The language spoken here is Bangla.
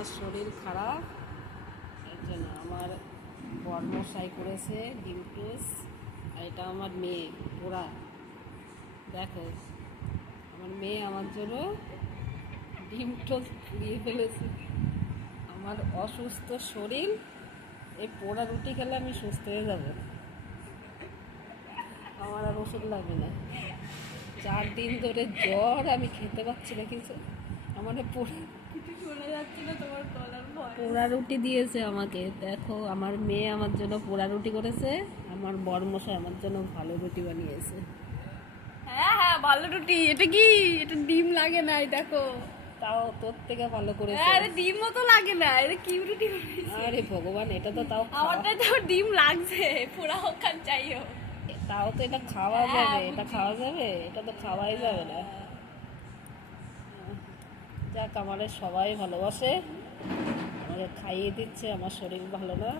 আমার শরীর খারাপ এর জন্য আমার বর্মশাই করেছে, ডিম আর এটা আমার মেয়ে, ওরা। দেখো, আমার মেয়ে আমার জন্য ডিম টোস্ট দিয়ে ফেলেছে। আমার অসুস্থ শরীর, এই পোড়া রুটি খেলে আমি সুস্থ হয়ে যাব। আমার আর ওষুধ লাগে না। চার দিন ধরে জ্বর, আমি খেতে পাচ্ছি না কিছু আমার পোড়া পোড়া রুটি দিয়েছে আমাকে। দেখো আমার মেয়ে আমার জন্য পোড়া রুটি করেছে আমার বরমশাই আমার জন্য ভালো রুটি বানিয়েছে। হ্যাঁ হ্যাঁ ভালো রুটি। এটা কি? এটা ডিম লাগে নাই দেখো। তাও তোর থেকে ভালো করেছে। হ্যাঁ, আরে ডিমও তো লাগে না। এটা কি রুটি? আরে ভগবান এটা তো তাও আমারটা তো ডিম লাগছে। পোড়া হোক চাই হোক। তাও তো এটা খাওয়া হ্যাঁ, যাবে। এটা খাওয়া যাবে? এটা তো খাওয়াই যাবে না। যাক আমাদের সবাই ভালোবাসে। খাইয়ে দিচ্ছে আমার শরীর ভালো না।